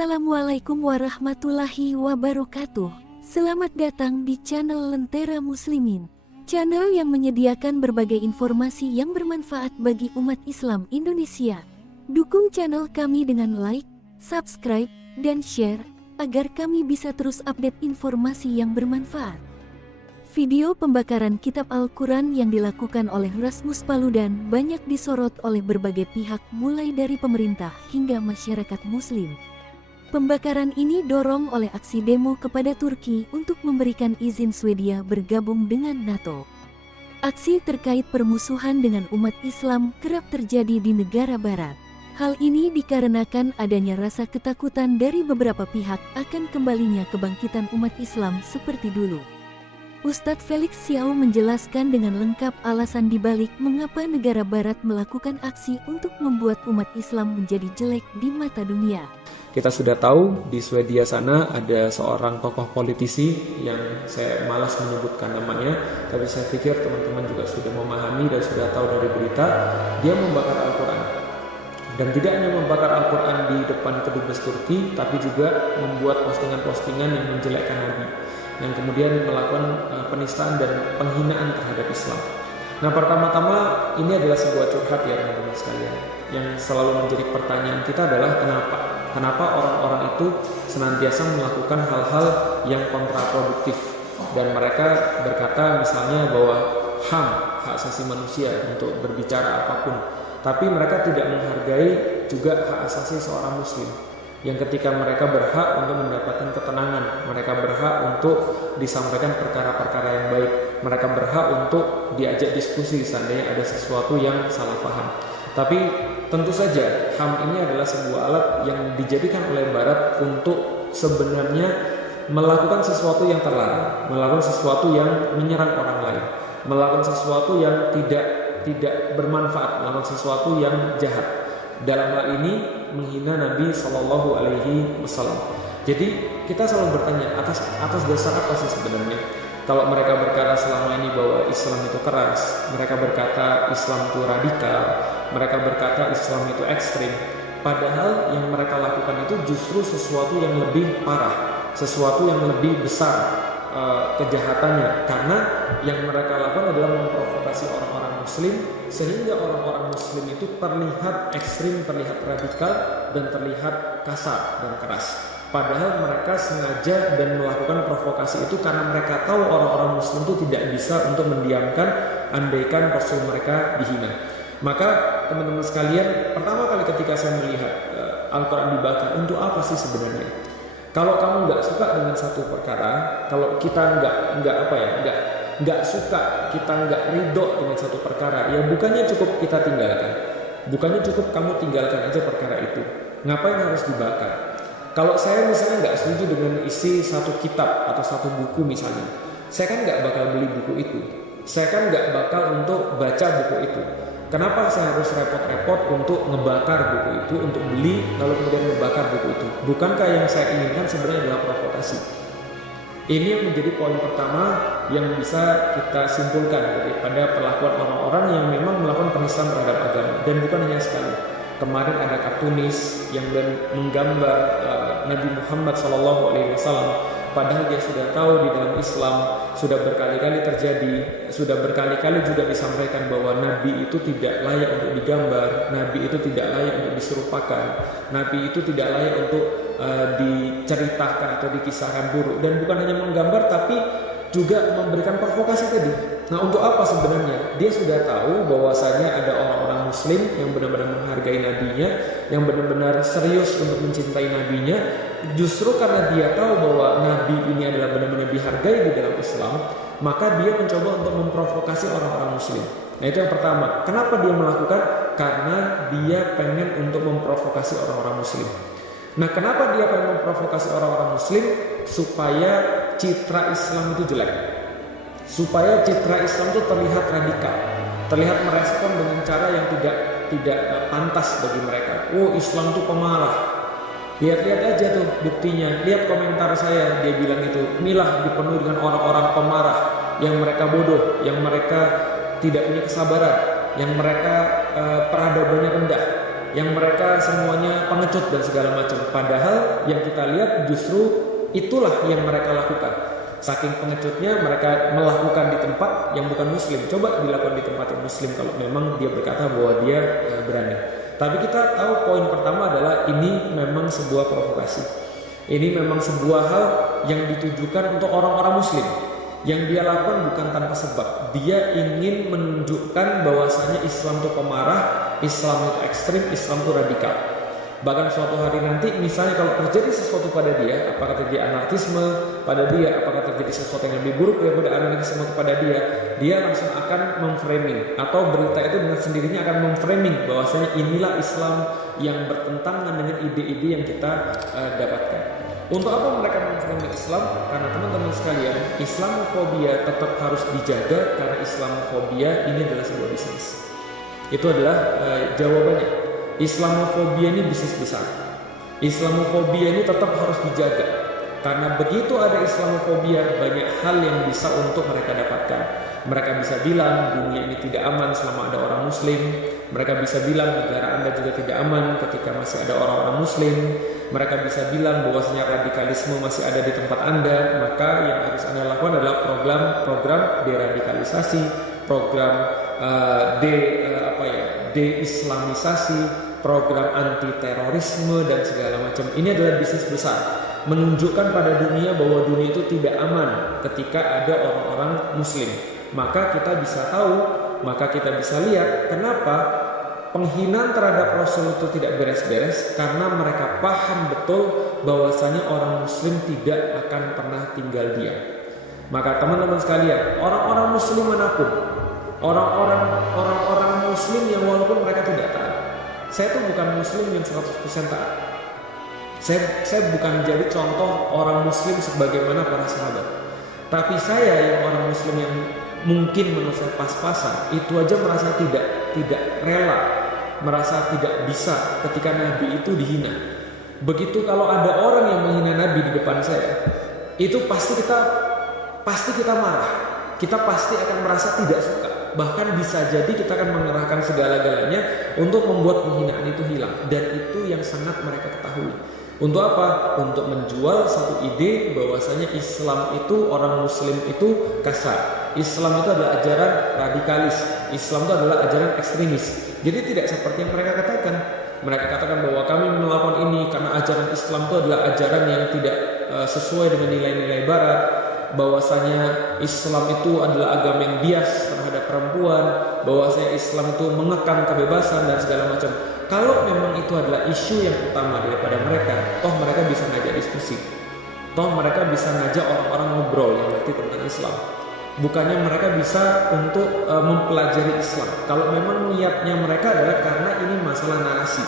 Assalamualaikum warahmatullahi wabarakatuh. Selamat datang di channel Lentera Muslimin, channel yang menyediakan berbagai informasi yang bermanfaat bagi umat Islam Indonesia. Dukung channel kami dengan like, subscribe, dan share, agar kami bisa terus update informasi yang bermanfaat. Video pembakaran kitab Al-Quran yang dilakukan oleh Rasmus Paludan banyak disorot oleh berbagai pihak mulai dari pemerintah hingga masyarakat muslim. Pembakaran ini dorong oleh aksi demo kepada Turki untuk memberikan izin Swedia bergabung dengan NATO. Aksi terkait permusuhan dengan umat Islam kerap terjadi di negara barat. Hal ini dikarenakan adanya rasa ketakutan dari beberapa pihak akan kembalinya kebangkitan umat Islam seperti dulu. Ustadz Felix Xiao menjelaskan dengan lengkap alasan dibalik mengapa negara barat melakukan aksi untuk membuat umat Islam menjadi jelek di mata dunia. Kita sudah tahu di Swedia sana ada seorang tokoh politisi yang saya malas menyebutkan namanya, tapi saya pikir teman-teman juga sudah memahami dan sudah tahu dari berita. Dia membakar Al-Quran, dan tidak hanya membakar Al-Quran di depan kedubes Turki, tapi juga membuat postingan-postingan yang menjelekkan Nabi, yang kemudian melakukan penistaan dan penghinaan terhadap Islam. Nah, pertama-tama ini adalah sebuah curhat ya teman-teman sekalian. Yang selalu menjadi pertanyaan kita adalah Kenapa orang-orang itu senantiasa melakukan hal-hal yang kontraproduktif, dan mereka berkata misalnya bahwa HAM, hak asasi manusia, untuk berbicara apapun, tapi mereka tidak menghargai juga hak asasi seorang muslim, yang ketika mereka berhak untuk mendapatkan ketenangan, mereka berhak untuk disampaikan perkara-perkara yang baik, mereka berhak untuk diajak diskusi seandainya ada sesuatu yang salah paham. Tapi tentu saja HAM ini adalah sebuah alat yang dijadikan oleh Barat untuk sebenarnya melakukan sesuatu yang terlarang, melakukan sesuatu yang menyerang orang lain, melakukan sesuatu yang tidak bermanfaat, melakukan sesuatu yang jahat. Dalam hal ini menghina Nabi Shallallahu Alaihi Wasallam. Jadi kita selalu bertanya atas dasar apa sih sebenarnya? Kalau mereka berkata selama ini bahwa Islam itu keras, mereka berkata Islam itu radikal, mereka berkata Islam itu ekstrim, padahal yang mereka lakukan itu justru sesuatu yang lebih parah, sesuatu yang lebih besar kejahatannya, karena yang mereka lakukan adalah memprovokasi orang-orang muslim, sehingga orang-orang muslim itu terlihat ekstrim, terlihat radikal, dan terlihat kasar dan keras. Padahal mereka sengaja dan melakukan provokasi itu karena mereka tahu orang-orang muslim itu tidak bisa untuk mendiamkan andaikan Rasul mereka dihina. Maka teman-teman sekalian, pertama kali ketika saya melihat Al-Quran dibakar, untuk apa sih sebenarnya? Kalau kamu nggak suka dengan satu perkara, kalau kita nggak suka, kita nggak ridho dengan satu perkara, ya bukannya cukup kita tinggalkan, bukannya cukup kamu tinggalkan aja perkara itu. Ngapain harus dibakar? Kalau saya misalnya nggak setuju dengan isi satu kitab atau satu buku misalnya, saya kan nggak bakal beli buku itu, saya kan nggak bakal untuk baca buku itu. Kenapa saya harus repot-repot untuk ngebakar buku itu, untuk beli lalu kemudian ngebakar buku itu? Bukankah yang saya inginkan sebenarnya adalah provokasi? Ini yang menjadi poin pertama yang bisa kita simpulkan daripada perlakuan orang-orang yang memang melakukan penistaan terhadap agama. Dan bukan hanya sekali. Kemarin ada kartunis yang menggambar Nabi Muhammad SAW, padahal dia sudah tahu di dalam Islam sudah berkali-kali terjadi, sudah berkali-kali juga disampaikan bahwa Nabi itu tidak layak untuk digambar, Nabi itu tidak layak untuk diserupakan, Nabi itu tidak layak untuk diceritakan atau dikisahkan buruk. Dan bukan hanya menggambar, tapi juga memberikan provokasi tadi. Nah, untuk apa sebenarnya? Dia sudah tahu bahwasanya ada orang-orang muslim yang benar-benar menghargai nabinya, yang benar-benar serius untuk mencintai nabinya. Justru karena dia tahu bahwa nabi ini adalah benar-benar dihargai di dalam Islam, maka dia mencoba untuk memprovokasi orang-orang muslim. Nah, itu yang pertama. Kenapa dia melakukan? Karena dia pengen untuk memprovokasi orang-orang muslim. Nah, kenapa dia pengen memprovokasi orang-orang muslim? Supaya citra Islam itu jelek, supaya citra Islam itu terlihat radikal, terlihat merespon dengan cara yang tidak pantas bagi mereka. Oh, Islam itu pemarah. Lihat-lihat aja tuh buktinya. Lihat komentar saya, dia bilang itu, inilah dipenuhi dengan orang-orang pemarah, yang mereka bodoh, yang mereka tidak punya kesabaran, yang mereka peradabannya rendah. yang mereka semuanya pengecut dan segala macam. Padahal yang kita lihat justru itulah yang mereka lakukan. Saking pengecutnya mereka melakukan di tempat yang bukan muslim. Coba dilakukan di tempat yang muslim kalau memang dia berkata bahwa dia berani. Tapi kita tahu poin pertama adalah ini memang sebuah provokasi. Ini memang sebuah hal yang ditujukan untuk orang-orang muslim. Yang dia lakukan bukan tanpa sebab. Dia ingin menunjukkan bahwasanya Islam itu pemarah, Islam itu ekstrim, Islam itu radikal. Bahkan suatu hari nanti misalnya kalau terjadi sesuatu pada dia, apakah terjadi anarkisme pada dia, apakah terjadi sesuatu yang lebih buruk daripada anarkisme kepada dia langsung akan memframing, atau berita itu dengan sendirinya akan memframing bahwasanya inilah Islam yang bertentangan dengan ide-ide yang kita dapatkan. Untuk apa mereka memframing Islam? Karena teman-teman sekalian, Islamofobia tetap harus dijaga karena Islamofobia ini adalah sebuah bisnis. Itu adalah jawabannya. Islamofobia ini bisnis besar. Islamofobia ini tetap harus dijaga. Karena begitu ada Islamofobia, banyak hal yang bisa untuk mereka dapatkan. Mereka bisa bilang dunia ini tidak aman selama ada orang muslim. Mereka bisa bilang negara Anda juga tidak aman ketika masih ada orang-orang muslim. Mereka bisa bilang bahwasanya radikalisme masih ada di tempat Anda. Maka yang harus Anda lakukan adalah program deradikalisasi, program deislamisasi, program anti terorisme dan segala macam. Ini adalah bisnis besar, menunjukkan pada dunia bahwa dunia itu tidak aman ketika ada orang-orang muslim. Maka kita bisa tahu, maka kita bisa lihat kenapa penghinaan terhadap Rasul itu tidak beres-beres, karena mereka paham betul bahwasanya orang muslim tidak akan pernah tinggal diam. Maka teman-teman sekalian, orang-orang muslim manapun, orang-orang muslim yang walaupun mereka tidak taat, saya tuh bukan muslim yang 100% taat. Saya bukan menjadi contoh orang muslim sebagaimana para sahabat. Tapi saya yang orang muslim yang mungkin menurut saya pas-pasan, itu aja merasa tidak rela, merasa tidak bisa ketika Nabi itu dihina. Begitu kalau ada orang yang menghina Nabi di depan saya, itu pasti kita marah. Kita pasti akan merasa tidak suka. Bahkan bisa jadi kita akan mengerahkan segala-galanya untuk membuat penghinaan itu hilang. Dan itu yang sangat mereka ketahui. Untuk apa? Untuk menjual satu ide bahwasanya Islam itu, orang muslim itu kasar. Islam itu adalah ajaran radikalis. Islam itu adalah ajaran ekstremis. Jadi tidak seperti yang mereka katakan. Mereka katakan bahwa kami melakukan ini karena ajaran Islam itu adalah ajaran yang tidak sesuai dengan nilai-nilai barat. Bahwasanya Islam itu adalah agama yang bias terhadap perempuan, bahwasanya Islam itu mengekang kebebasan dan segala macam. Kalau memang itu adalah isu yang utama daripada mereka, toh mereka bisa ngajak diskusi, toh mereka bisa ngajak orang-orang ngobrol yang ngerti tentang Islam. Bukannya mereka bisa untuk mempelajari Islam. Kalau memang niatnya mereka adalah karena ini masalah narasi,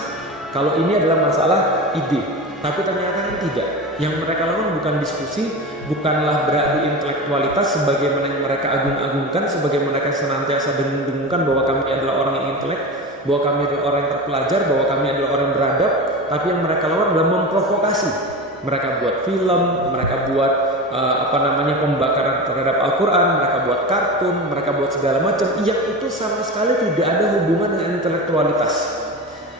kalau ini adalah masalah ide, tapi ternyata kan tidak. Yang mereka lakukan bukan diskusi, bukanlah beradu intelektualitas sebagaimana yang mereka agung-agungkan, sebagaimana mereka senantiasa dengung-dengungkan bahwa kami adalah orang yang intelek, bahwa kami adalah orang yang terpelajar, bahwa kami adalah orang yang beradab. Tapi yang mereka lakukan adalah memprovokasi. Mereka buat film, mereka buat pembakaran terhadap Al-Quran, mereka buat kartun, mereka buat segala macam. Yang itu sama sekali tidak ada hubungan dengan intelektualitas.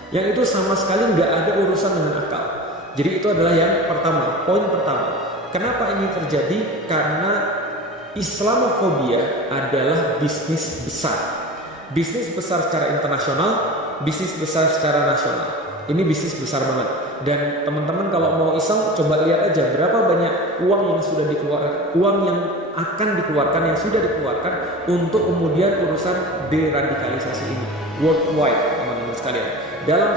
Yang itu sama sekali nggak ada urusan dengan akal. Jadi itu adalah yang pertama, poin pertama. Kenapa ini terjadi? Karena Islamofobia adalah bisnis besar. Bisnis besar secara internasional, bisnis besar secara nasional. Ini bisnis besar banget. Dan teman-teman kalau mau iseng, coba lihat aja berapa banyak uang yang sudah dikeluarkan, uang yang akan dikeluarkan, yang sudah dikeluarkan untuk kemudian urusan deradikalisasi ini worldwide, teman-teman sekalian. Dalam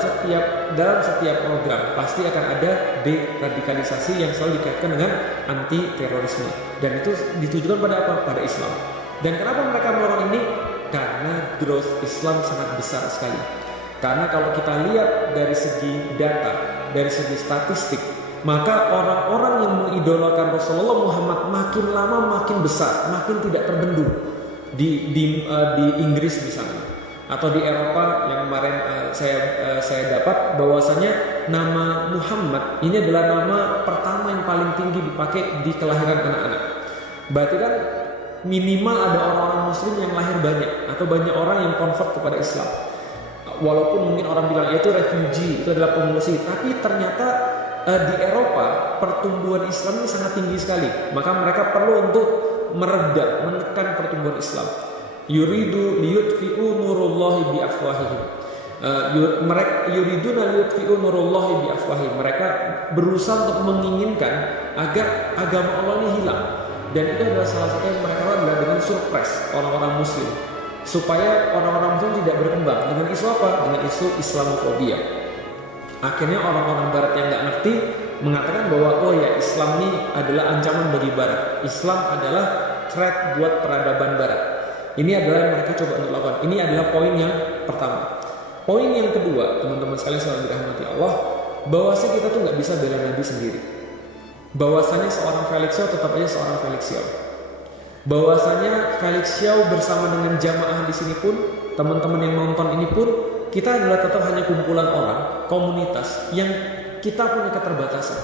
setiap program pasti akan ada deradikalisasi yang selalu dikaitkan dengan anti terorisme, dan itu ditujukan pada apa? Pada Islam. Dan kenapa mereka melakukan ini? Karena growth Islam sangat besar sekali. Karena kalau kita lihat dari segi data, dari segi statistik, maka orang-orang yang mengidolakan Rasulullah Muhammad makin lama makin besar, makin tidak terbendung. Di Inggris misalnya, atau di Eropa yang kemarin saya dapat bahwasanya nama Muhammad ini adalah nama pertama yang paling tinggi dipakai di kelahiran anak-anak. Berarti kan minimal ada orang-orang muslim yang lahir banyak, atau banyak orang yang convert kepada Islam. Walaupun mungkin orang bilang itu refugee, itu adalah pengungsi, tapi ternyata di Eropa pertumbuhan Islam ini sangat tinggi sekali. Maka mereka perlu untuk menekan pertumbuhan Islam. Yuridu liyutfi'u nurullahi bi afwahihim. Yuriduna liyutfi'u nurullahi bi afwahihim. Mereka berusaha untuk menginginkan agar agama Allah ini hilang. Dan itu adalah salah satu yang mereka lakukan adalah dengan surprise orang-orang muslim, supaya orang-orang muslim tidak berkembang. Dengan isu apa? Dengan isu Islamofobia. Akhirnya orang-orang barat yang nggak ngerti mengatakan bahwa oh ya, Islam ini adalah ancaman bagi barat, Islam adalah threat buat peradaban barat. Ini adalah yang mereka coba untuk lakukan. Ini adalah poin yang pertama. Poin yang kedua, teman-teman sekalian yang dirahmati Allah, bahwasanya kita tuh nggak bisa bela Nabi sendiri. Bahwasanya seorang Felix Xiao tetap aja seorang Felix Xiao. Bahwasanya Felix Xiao bersama dengan jamaah di sini pun, teman-teman yang nonton ini pun, kita adalah tetap hanya kumpulan orang, komunitas yang kita punya keterbatasan.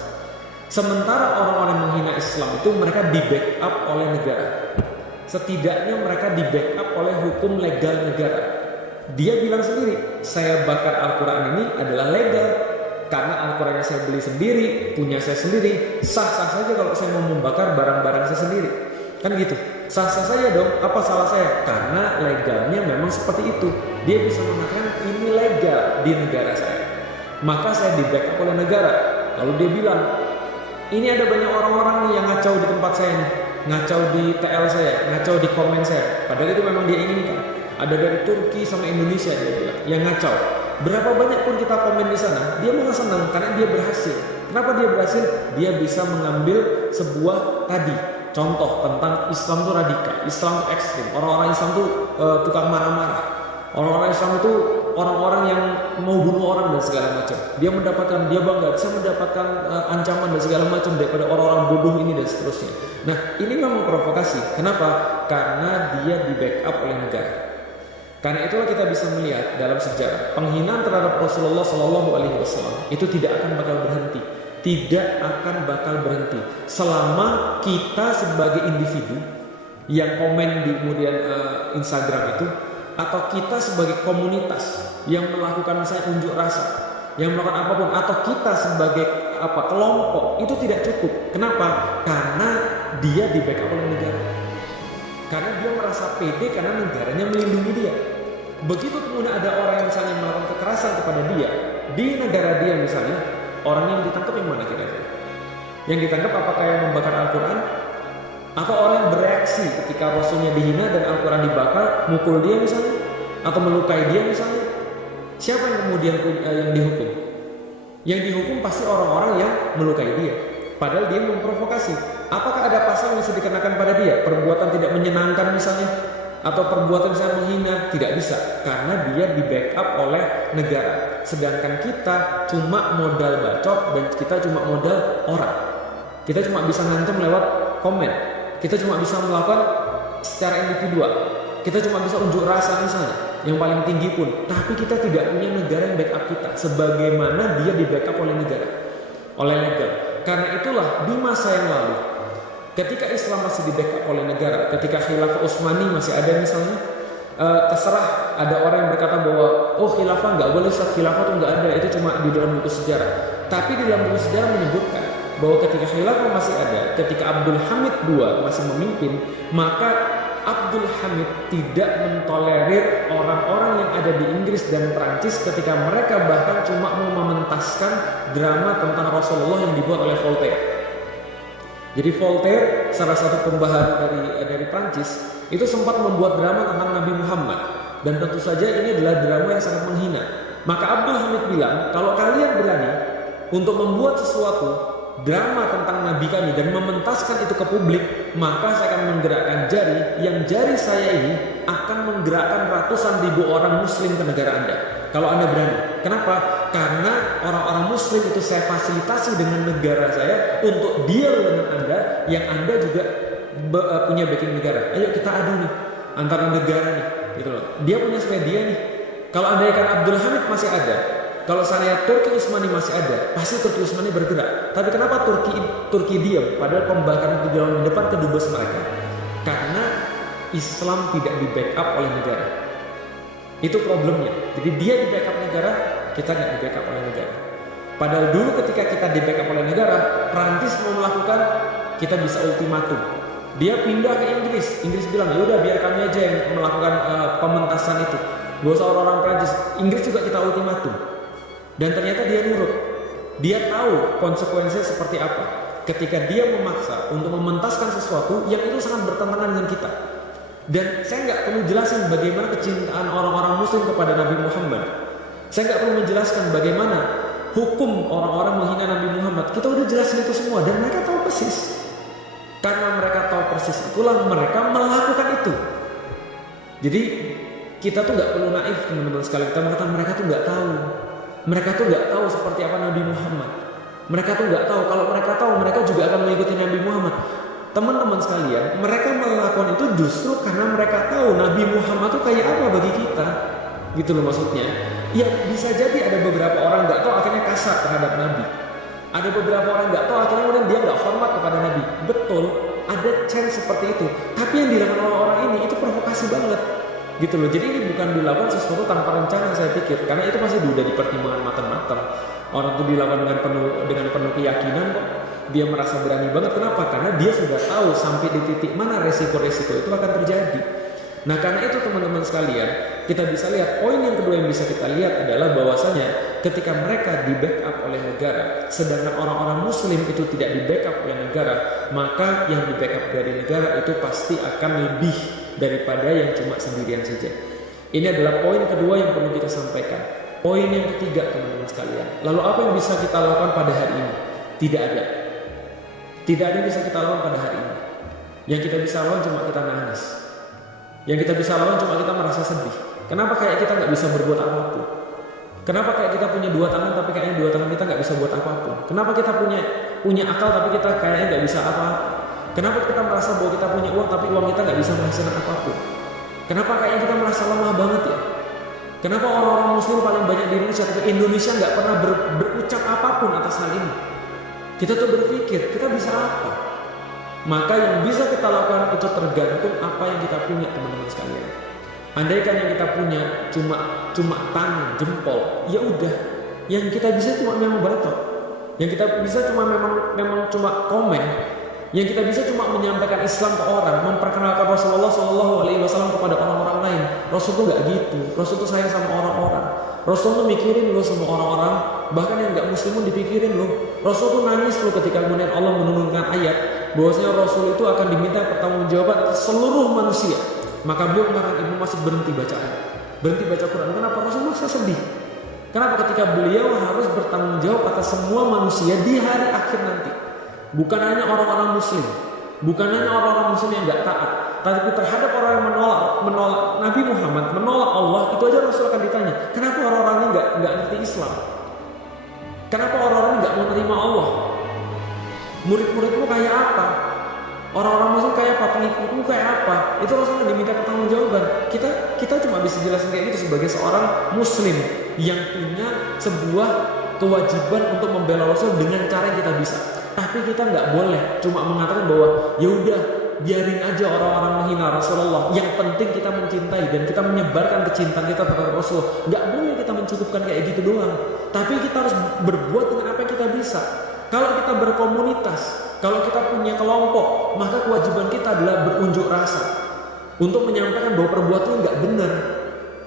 Sementara orang-orang yang menghina Islam itu mereka di backup oleh negara. Setidaknya mereka di backup oleh hukum legal negara. Dia bilang sendiri, saya bakar Al-Quran ini adalah legal karena Al-Quran yang saya beli sendiri, punya saya sendiri. Sah-sah saja kalau saya mau membakar barang-barang saya sendiri. Kan gitu, sah-sah saja dong, apa salah saya? Karena legalnya memang seperti itu. Dia bisa mengatakan ini legal di negara saya, maka saya di backup oleh negara. Lalu dia bilang, ini ada banyak orang-orang nih yang ngacau di tempat saya nih, ngacau di TL saya, ngacau di komen saya. Padahal itu memang dia inginkan. Ada dari Turki sama Indonesia dia bilang, yang ngacau. Berapa banyak pun kita komen di sana, dia malah senang karena dia berhasil. Kenapa dia berhasil? Dia bisa mengambil sebuah tadi contoh tentang Islam itu radikal, Islam itu ekstrim, orang-orang Islam itu tukang marah-marah, orang-orang Islam itu orang-orang yang mau bunuh orang dan segala macam. Dia bangga, saya mendapatkan ancaman dan segala macam daripada orang-orang bodoh ini dan seterusnya. Nah, ini memang provokasi. Kenapa? Karena dia di backup oleh negara. Karena itulah kita bisa melihat dalam sejarah penghinaan terhadap Rasulullah SAW itu tidak akan bakal berhenti. Tidak akan bakal berhenti selama kita sebagai individu yang komen di kemudian Instagram itu, atau kita sebagai komunitas yang melakukan misalnya unjuk rasa, yang melakukan apapun, atau kita sebagai kelompok, itu tidak cukup. Kenapa? Karena dia di backup oleh negara. Karena dia merasa pede karena negaranya melindungi dia. Begitu kemudian ada orang yang misalnya melakukan kekerasan kepada dia di negara dia misalnya, orang yang ditangkap yang mana kira-kira? Yang ditangkap apakah yang membakar Al-Quran? Atau orang yang bereaksi ketika Rasulnya dihina dan Al-Quran dibakar, mukul dia misalnya? Atau melukai dia misalnya? Siapa yang kemudian yang dihukum? Yang dihukum pasti orang-orang yang melukai dia. Padahal dia memprovokasi. Apakah ada pasal yang bisa dikenakan pada dia? Perbuatan tidak menyenangkan misalnya? Atau perbuatan misalnya menghina? Tidak bisa. Karena dia di backup oleh negara. Sedangkan kita cuma modal bacot dan kita cuma modal orang. Kita cuma bisa ngancam lewat komen. Kita cuma bisa melakukan secara individual. Kita cuma bisa unjuk rasa misalnya, yang paling tinggi pun. Tapi kita tidak punya negara yang backup kita. Sebagaimana dia di backup oleh negara, oleh legal. Karena itulah di masa yang lalu, ketika Islam masih di backup oleh negara, ketika Khilafah Utsmani masih ada misalnya, terserah ada orang yang berkata bahwa oh khilafah nggak boleh, khilafah itu nggak ada, itu cuma di dalam buku sejarah. Tapi di dalam buku sejarah menyebutkan bahwa ketika khilafah masih ada, ketika Abdul Hamid II masih memimpin, maka Abdul Hamid tidak mentolerir orang-orang yang ada di Inggris dan Prancis ketika mereka bahkan cuma mau mementaskan drama tentang Rasulullah yang dibuat oleh Voltaire. Jadi Voltaire, salah satu pembaharu dari Prancis, itu sempat membuat drama tentang Nabi Muhammad, dan tentu saja ini adalah drama yang sangat menghina. Maka Abdul Hamid bilang, kalau kalian berani untuk membuat sesuatu drama tentang Nabi kami dan mementaskan itu ke publik, maka saya akan menggerakkan jari, yang jari saya ini akan menggerakkan ratusan ribu orang muslim ke negara Anda. Kalau Anda berani. Kenapa? Karena orang-orang muslim itu saya fasilitasi dengan negara saya untuk deal dengan Anda, yang Anda juga punya backing negara. Ayo kita adu nih antara negara nih, gitu loh. Dia punya media nih. Kalau andaikan Abdul Hamid masih ada, kalau saya Turki Utsmani masih ada, pasti Turki Utsmani bergerak. Tapi kenapa Turki diam? Padahal pembakaran di dalam depan kedubes mereka. Karena Islam tidak di backup oleh negara. Itu problemnya. Jadi dia di backup negara, kita nggak di backup oleh negara. Padahal dulu ketika kita di backup oleh negara, Prancis mau melakukan, kita bisa ultimatum. Dia pindah ke Inggris. Inggris bilang, ya udah biar kami aja yang melakukan pementasan itu. Gak usah orang-orang Prancis. Inggris juga kita ultimatum. Dan ternyata dia nurut. Dia tahu konsekuensinya seperti apa. Ketika dia memaksa untuk mementaskan sesuatu yang itu sangat bertentangan dengan kita. Dan saya nggak perlu jelasin bagaimana kecintaan orang-orang Muslim kepada Nabi Muhammad. Saya nggak perlu menjelaskan bagaimana hukum orang-orang menghina Nabi Muhammad. Kita udah jelasin itu semua dan mereka tahu persis. Karena mereka tahu persis itulah mereka melakukan itu. Jadi kita tuh nggak perlu naif teman-teman sekalian. Kita mengatakan mereka tuh nggak tahu. Mereka tuh nggak tahu seperti apa Nabi Muhammad. Mereka tuh nggak tahu. Kalau mereka tahu, mereka juga akan mengikuti Nabi Muhammad. Teman-teman sekalian, mereka melakukan itu justru karena mereka tahu Nabi Muhammad itu kayak apa bagi kita. Gitu loh maksudnya. Ya bisa jadi ada beberapa orang nggak tahu akhirnya kasar terhadap Nabi. Ada beberapa orang nggak tahu akhirnya kemudian dia nggak hormat kepada Nabi. Betul, ada chance seperti itu. Tapi yang dilakukan oleh orang ini itu provokasi banget. Gitu loh. Jadi ini bukan dilakukan sesuatu tanpa rencana saya pikir. Karena itu pasti sudah dipertimbangkan matang-matang. Orang itu dilakukan dengan penuh keyakinan kok. Dia merasa berani banget. Kenapa? Karena dia sudah tahu sampai di titik mana resiko-resiko itu akan terjadi. Nah karena itu teman-teman sekalian, kita bisa lihat poin yang kedua yang bisa kita lihat adalah bahwasanya ketika mereka di backup oleh negara, sedangkan orang-orang Muslim itu tidak di backup oleh negara, maka yang di backup dari negara itu pasti akan lebih daripada yang cuma sendirian saja. Ini adalah poin kedua yang perlu kita sampaikan. Poin yang ketiga teman-teman sekalian. Lalu apa yang bisa kita lakukan pada hari ini? Tidak ada. Tidak ada yang bisa kita lakukan pada hari ini. Yang kita bisa lakukan cuma kita nangis. Yang kita bisa lakukan cuma kita merasa sedih. Kenapa kayak kita nggak bisa berbuat apapun? Kenapa kayak kita punya dua tangan tapi kayaknya dua tangan kita nggak bisa buat apapun? Kenapa kita punya akal tapi kita kayaknya nggak bisa apa-apa? Kenapa kita merasa bahwa kita punya uang tapi uang kita nggak bisa menghasilkan apapun? Kenapa kayaknya kita merasa lemah banget ya? Kenapa orang-orang Muslim paling banyak di Indonesia tapi Indonesia nggak pernah berucap apapun atas hal ini? Kita tuh berpikir kita bisa apa? Maka yang bisa kita lakukan itu tergantung apa yang kita punya teman-teman sekalian. Andaikan yang kita punya cuma tangan, jempol, ya udah. Yang kita bisa cuma memang batok. Yang kita bisa cuma memang cuma komen. Yang kita bisa cuma menyampaikan Islam ke orang, memperkenalkan Rasulullah SAW kepada orang-orang lain. Rasul tuh nggak gitu. Rasul tuh sayang sama orang-orang. Rasul tuh mikirin lo sama orang-orang, bahkan yang nggak Muslim pun dipikirin lo. Rasul tuh nangis lo ketika kemudian Allah menurunkan ayat bahwasanya Rasul itu akan diminta pertanggungjawaban atas seluruh manusia. Maka beliau mengatakan Ibnu Mas'ud berhenti baca ayat, berhenti baca Quran. Kenapa? Rasul merasa sedih. Kenapa? Ketika beliau harus bertanggung jawab atas semua manusia di hari akhir nanti. Bukan hanya orang-orang Muslim, bukan hanya orang-orang Muslim yang nggak taat, tapi terhadap orang yang menolak Nabi Muhammad, menolak Allah, itu aja Rasul akan ditanya. Kenapa orang-orang ini nggak ngerti Islam? Kenapa orang-orang nggak mau menerima Allah? Murid-muridmu kayak apa? Orang-orang Muslim kayak apa? Pengikutmu kayak apa? Itu Rasul diminta pertanggungjawaban. Kita cuma bisa jelasin kayak gitu sebagai seorang Muslim yang punya sebuah kewajiban untuk membela Rasul dengan cara yang kita bisa. Tapi kita nggak boleh cuma mengatakan bahwa ya udah biarin aja orang-orang menghina Rasulullah. Yang penting kita mencintai dan kita menyebarkan kecintaan kita terhadap Rasul. Nggak boleh kita mencukupkan kayak gitu doang. Tapi kita harus berbuat dengan apa yang kita bisa. Kalau kita berkomunitas, kalau kita punya kelompok, maka kewajiban kita adalah berunjuk rasa untuk menyampaikan bahwa perbuatan nggak benar.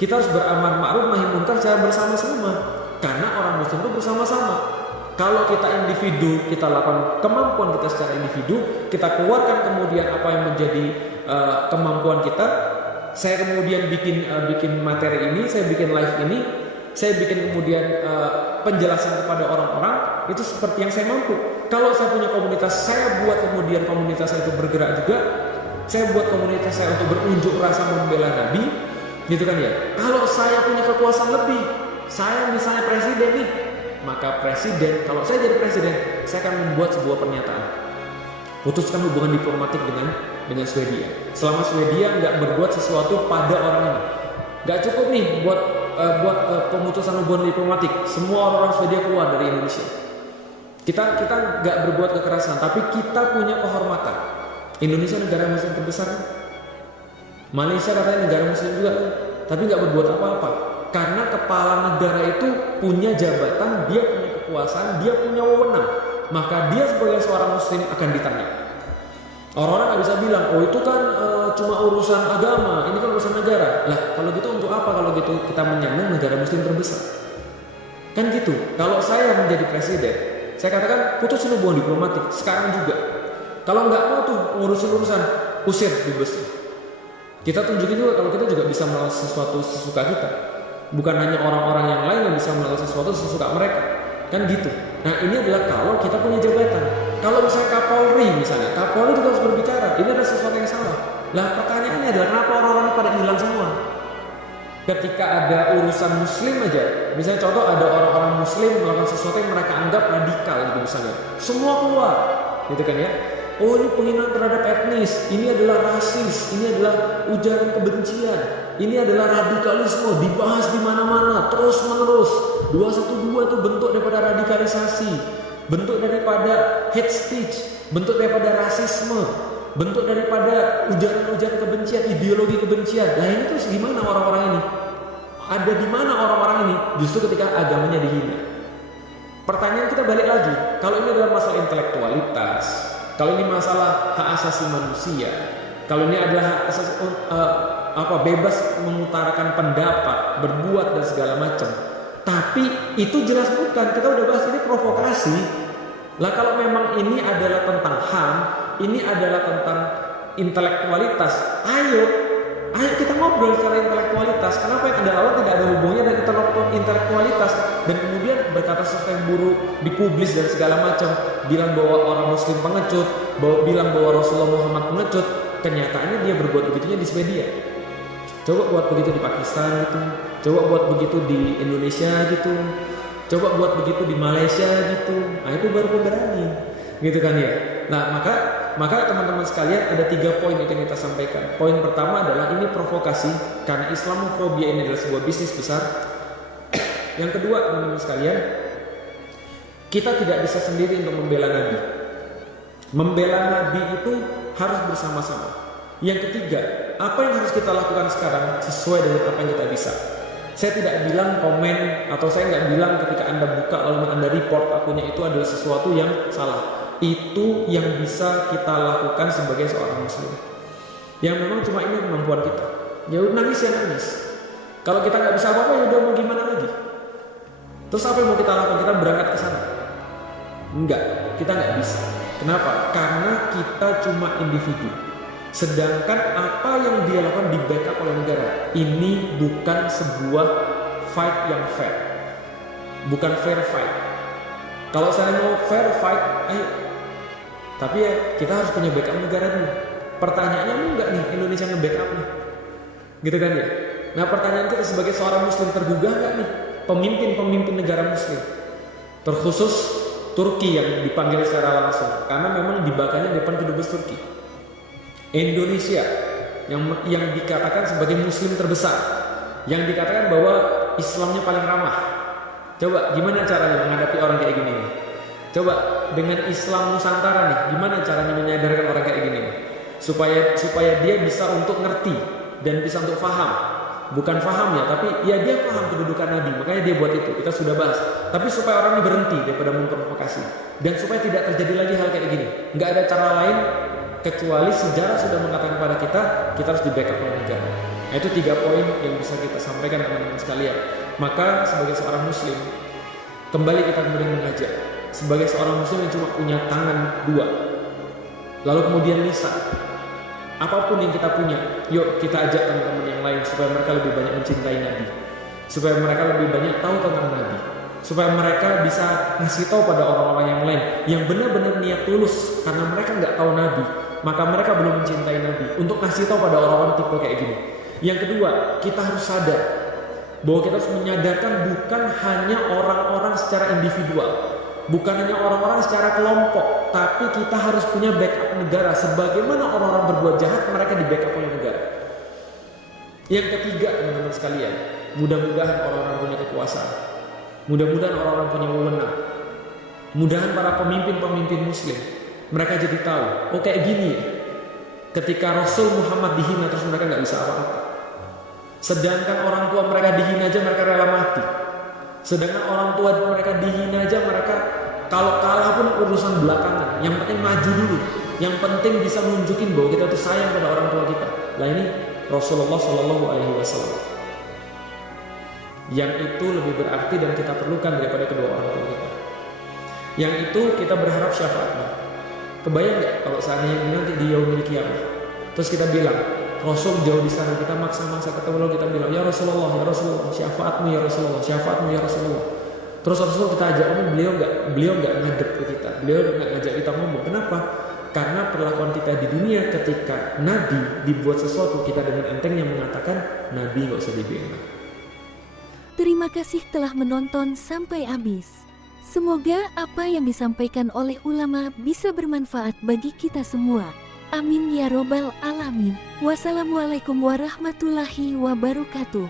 Kita harus beramar ma'ruf nahi munkar secara bersama-sama. Karena orang Muslim itu bersama-sama. Kalau kita individu, kita lakukan kemampuan kita secara individu, kita keluarkan kemudian apa yang menjadi kemampuan kita. Saya kemudian bikin materi ini, saya bikin live ini, saya bikin kemudian penjelasan kepada orang-orang, itu seperti yang saya mampu. Kalau saya punya komunitas, saya buat kemudian komunitas saya itu bergerak juga. Saya buat komunitas saya untuk berunjuk rasa membela Nabi, gitu kan ya. Kalau saya punya kekuasaan lebih, saya misalnya presiden nih, maka presiden, kalau saya jadi presiden, saya akan membuat sebuah pernyataan. Putuskan hubungan diplomatik dengan Swedia. Selama Swedia nggak berbuat sesuatu pada orang ini, nggak cukup nih buat pemutusan hubungan diplomatik. Semua orang Swedia keluar dari Indonesia. Kita nggak berbuat kekerasan, tapi kita punya kehormatan. Indonesia negara Muslim terbesar. Malaysia katanya negara Muslim juga. tapi nggak berbuat apa-apa. Karena kepala negara itu punya jabatan, dia punya kekuasaan, dia punya wewenang. Maka dia sebagai seorang muslim akan ditanya. Orang-orang nggak bisa bilang, oh itu kan cuma urusan agama, ini kan urusan negara. Lah kalau gitu untuk apa kalau gitu kita menyandang negara muslim terbesar? Kan gitu. Kalau saya menjadi presiden, saya katakan putusin hubungan diplomatik sekarang juga. Kalau nggak mau tuh ngurusin urusan, usir dubesnya. Kita tunjukin juga kalau kita juga bisa melakukan sesuatu sesuka kita. Bukan hanya orang-orang yang lain yang bisa melakukan sesuatu sesuka mereka. Kan gitu. Nah ini adalah kalau kita punya jabatan. Kalau misalnya Kapolri misalnya, Kapolri juga harus berbicara. Ini adalah sesuatu yang salah. Lah pertanyaannya adalah kenapa orang-orang pada hilang semua? Ketika ada urusan muslim aja, misalnya contoh ada orang-orang muslim melakukan sesuatu yang mereka anggap radikal gitu misalnya, semua keluar, gitu kan ya. Oh ini penghinaan terhadap etnis, ini adalah rasis, ini adalah ujaran kebencian, ini adalah radikalisme, dibahas di mana-mana terus menerus. 212 itu bentuk daripada radikalisasi, bentuk daripada hate speech, bentuk daripada rasisme, bentuk daripada ujaran-ujaran kebencian, ideologi kebencian. Nah ini tuh gimana orang-orang ini? Ada di mana orang-orang ini? Justru ketika agamanya dihina. Pertanyaan kita balik lagi, kalau ini adalah masalah intelektualitas, kalau ini masalah hak asasi manusia, kalau ini adalah hak asasi, bebas mengutarakan pendapat, berbuat dan segala macam. Tapi itu jelas bukan, kita udah bahas ini provokasi. Lah kalau memang ini adalah tentang HAM, ini adalah tentang intelektualitas, ayo kita ngobrol secara intelektualitas. Kenapa yang Anda lawan tidak ada hubungannya dengan intelektualitas? Dan kemudian berkata sesuatu yang buruk, dipublis dan segala macam, bilang bahwa orang muslim pengecut, bilang bahwa Rasulullah Muhammad pengecut. Kenyataannya dia berbuat begitunya di Swedia. Coba buat begitu di Pakistan gitu, coba buat begitu di Indonesia gitu, coba buat begitu di Malaysia gitu. Nah itu baru pemberani, gitu kan ya. Nah maka teman-teman sekalian ada 3 poin yang kita sampaikan. Poin pertama adalah ini provokasi karena Islamofobia ini adalah sebuah bisnis besar. Yang kedua teman-teman sekalian, kita tidak bisa sendiri untuk membela Nabi. Membela Nabi itu harus bersama-sama. Yang ketiga, apa yang harus kita lakukan sekarang sesuai dengan apa yang kita bisa. Saya tidak bilang komen atau saya nggak bilang ketika Anda buka lalu Anda report akunnya itu adalah sesuatu yang salah. Itu yang bisa kita lakukan sebagai seorang muslim. Yang memang cuma ini kemampuan kita. Ya udah nangis ya nangis. Kalau kita nggak bisa apa-apa ya udah mau gimana lagi. Terus apa yang mau kita lakukan? Kita berangkat ke sana? Enggak, kita nggak bisa. Kenapa? Karena kita cuma individu. Sedangkan apa yang dia lakukan di backup oleh negara. Ini bukan sebuah fight yang fair. Bukan fair fight. Kalau saya mau fair fight, ayo. Tapi ya kita harus punya backup negara dulu. Pertanyaannya mau nggak nih Indonesia nge-backup nih? Gitu kan ya? Nah pertanyaan kita sebagai seorang muslim tergugah nggak nih? Pemimpin-pemimpin negara muslim. Terkhusus Turki yang dipanggil secara langsung. Karena memang dibakanya depan kedubes Turki. Indonesia yang dikatakan sebagai muslim terbesar, yang dikatakan bahwa Islamnya paling ramah. Coba gimana caranya menghadapi orang kayak gini nih? Coba dengan Islam Nusantara nih, gimana caranya menyadarkan orang kayak gini nih? Supaya dia bisa untuk ngerti dan bisa untuk paham. Bukan paham ya, tapi ya dia paham kedudukan Nabi, makanya dia buat itu. Kita sudah bahas. Tapi supaya orang ini berhenti daripada memprovokasi dan supaya tidak terjadi lagi hal kayak gini. Nggak ada cara lain kecuali sejarah sudah mengatakan kepada kita harus di backup oleh negara. Itu 3 poin yang bisa kita sampaikan teman-teman sekalian. Maka sebagai seorang muslim, kembali kita kemudian mengajak. Sebagai seorang muslim yang cuma punya tangan 2, lalu kemudian lisan, apapun yang kita punya, yuk kita ajak teman-teman yang lain supaya mereka lebih banyak mencintai Nabi, supaya mereka lebih banyak tahu tentang Nabi, supaya mereka bisa ngasih tahu pada orang-orang yang lain yang benar-benar niat tulus karena mereka nggak tahu Nabi, maka mereka belum mencintai Nabi, untuk ngasih tahu pada orang-orang tipe kayak gini. Yang kedua, kita harus sadar bahwa kita harus menyadarkan bukan hanya orang-orang secara individual, bukan hanya orang-orang secara kelompok, tapi kita harus punya backup negara. Sebagaimana orang-orang berbuat jahat, mereka di backup oleh negara. Yang ketiga, teman-teman sekalian, mudah-mudahan orang-orang punya kekuasaan, mudah-mudahan orang-orang punya wewenang, mudahan para pemimpin-pemimpin muslim mereka jadi tahu, oh kayak gini ya, ketika Rasul Muhammad dihina terus mereka nggak bisa apa-apa. Sedangkan orang tua mereka dihina aja mereka rela mati. Sedangkan orang tua mereka dihina aja mereka kalau kalah pun urusan belakangan. Yang penting maju dulu. Yang penting bisa nunjukin bahwa kita tuh sayang pada orang tua kita. Lah ini Rasulullah Shallallahu Alaihi Wasallam. Yang itu lebih berarti dan kita perlukan daripada kedua orang tua kita. Yang itu kita berharap syafaatnya. Kebayang nggak kalau seandainya nanti di yaumil qiyamah, terus kita bilang Rasul jauh di sana, kita maksa-maksa ketemu lalu kita bilang ya Rasulullah, syafaatmu ya Rasulullah, syafaatmu ya Rasulullah. Terus Rasul kita ajak ngomong, beliau nggak ngadep ke kita, beliau nggak ngajak kita ngomong. Kenapa? Karena perlakuan kita di dunia ketika Nabi dibuat sesuatu kita dengan entengnya mengatakan Nabi nggak usah dibela. Terima kasih telah menonton sampai habis. Semoga apa yang disampaikan oleh ulama bisa bermanfaat bagi kita semua. Amin ya robbal alamin. Wassalamualaikum warahmatullahi wabarakatuh.